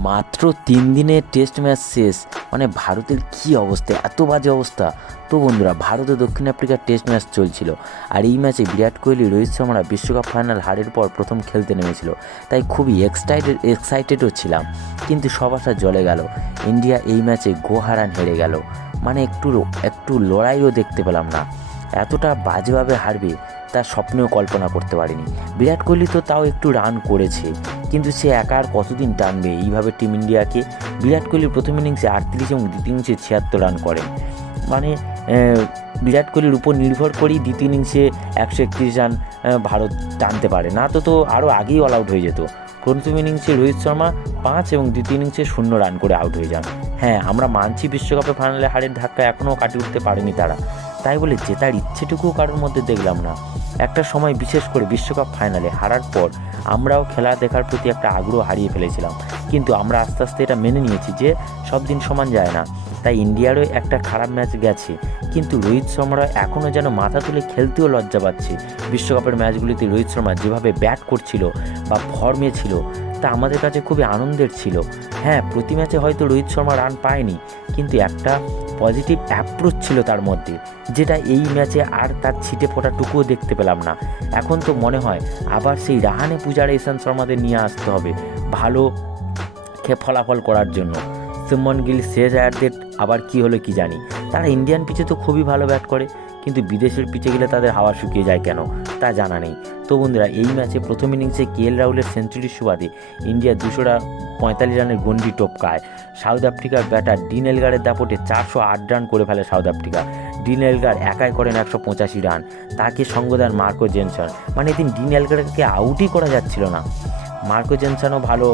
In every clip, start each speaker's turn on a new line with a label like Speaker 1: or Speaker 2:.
Speaker 1: মাত্র তিন দিনের টেস্ট ম্যাচ শেষ। মানে ভারতের কি অবস্থা? এত বাজে অবস্থা। তো বন্ধুরা, ভারত ও দক্ষিণ আফ্রিকার টেস্ট ম্যাচ চলছিল। আর এই ম্যাচে বিরাট কোহলি, রোহিত শর্মারা বিশ্বকাপ ফাইনাল হারের পর প্রথম খেলতে নেমেছিল। তাই খুবই এক্সাইটেড এক্সাইটেডও ছিলাম। কিন্তু সব আশা জলে গেল। ইন্ডিয়া এই ম্যাচে গোহারান হেরে গেল। মানে একটু একটু লড়াইও দেখতে পেলাম না। এতটা বাজেভাবে হারবে, তা স্বপ্নেও কল্পনা করতে পারিনি। বিরাট কোহলি তো তাও একটু রান করেছে। কিন্তু সে একা আর কতদিন টানবে? এইভাবে টিম ইন্ডিয়াকে বিরাট কোহলি প্রথম ইনিংসে আটত্রিশ এবং দ্বিতীয় ইনিংসে ছিয়াত্তর রান করেন মানে বিরাট কোহলির উপর নির্ভর করেই দ্বিতীয় ইনিংসে একশো একত্রিশ রান ভারত টানতে পারে। না তো তো আরও আগেই অল আউট হয়ে যেত। প্রথম ইনিংসে রোহিত শর্মা পাঁচ এবং দ্বিতীয় ইনিংসে শূন্য রান করে আউট হয়ে যান। হ্যাঁ আমরা মানছি বিশ্বকাপে ফাইনালে হারের ধাক্কা এখনও কাটিয়ে উঠতে পারেনি তারা। তাই বলে জেতার ইচ্ছেটুকুও কারোর মধ্যে দেখলাম না। একটা সময় বিশেষ করে বিশ্বকাপ ফাইনালে হারার পর আমরাও খেলা দেখার প্রতি একটা আগ্রহ হারিয়ে ফেলেছিলাম। কিন্তু আমরা আস্তে আস্তে এটা মেনে নিয়েছি যে সব দিন সমান যায় না। তাই ইন্ডিয়ারও একটা খারাপ ম্যাচ গেছে। কিন্তু রোহিত শর্মারা এখনও যেন মাথা তুলে খেলতেও লজ্জা পাচ্ছে। বিশ্বকাপের ম্যাচগুলিতে রোহিত শর্মা যেভাবে ব্যাট করছিল বা ফর্মে ছিল, তা আমাদের কাছে খুবই আনন্দের ছিল। হ্যাঁ প্রতি ম্যাচে হয়তো রোহিত শর্মা রান পায়নি, কিন্তু একটা পজিটিভ অ্যাপ্রোচ ছিল তার মধ্যে, যেটা এই ম্যাচে আর তার ছিটে ফোটাটুকুও দেখতে পেলাম না। এখন তো মনে হয় আবার সেই রাহানে পূজার এসান শর্মাদের নিয়ে আসতে হবে ভালো ফলাফল করার জন্য। সুমন গিল, শেষ আয়ারদের আবার কি হলো কি জানি। তারা ইন্ডিয়ান পিচে তো খুবই ভালো ব্যাট করে। কিন্তু বিদেশের পিচে গেলে তাদের হাওয়া শুকিয়ে যায় কেন, তা জানা নেই। তো বন্ধুরা, এই ম্যাচে প্রথম ইনিংসে কে এল রাহুলের সেঞ্চুরির সুবাদে ইন্ডিয়া দুশো পঁয়তাল্লিশ রানের গন্ডি টপকায়। সাউথ আফ্রিকার ব্যাটার ডিন এলগারের দাপটে চারশো আট রান করে ফেলে সাউথ আফ্রিকা। ডিন এলগার একাই করেন একশো পঁচাশি রান। তাকে সঙ্গ দেন মার্কো জেনসন। মানে এদিন ডিন এলগারকে আউটই করা যাচ্ছিল না। মার্কো জেনসনও ভালো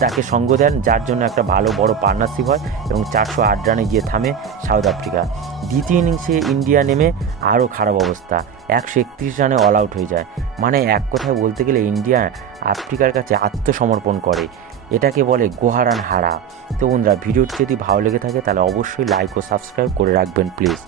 Speaker 1: তাকে সঙ্গ দেন, যার জন্য একটা ভালো বড় পার্টনারশিপ হয় এবং চারশো আট রানে গিয়ে থামে সাউথ আফ্রিকা। দ্বিতীয় ইনিংসে ইন্ডিয়া নেমে আরও খারাপ অবস্থা, একশো একত্রিশ রানে অল আউট হয়ে যায়। মানে এক কথায় বলতে গেলে ইন্ডিয়া আফ্রিকার কাছে আত্মসমর্পণ করে, এটাকে বলে গোহারান হারা। তো বন্ধুরা, ভিডিওটি যদি ভালো লেগে থাকে তাহলে অবশ্যই লাইক ও সাবস্ক্রাইব করে রাখবেন প্লিজ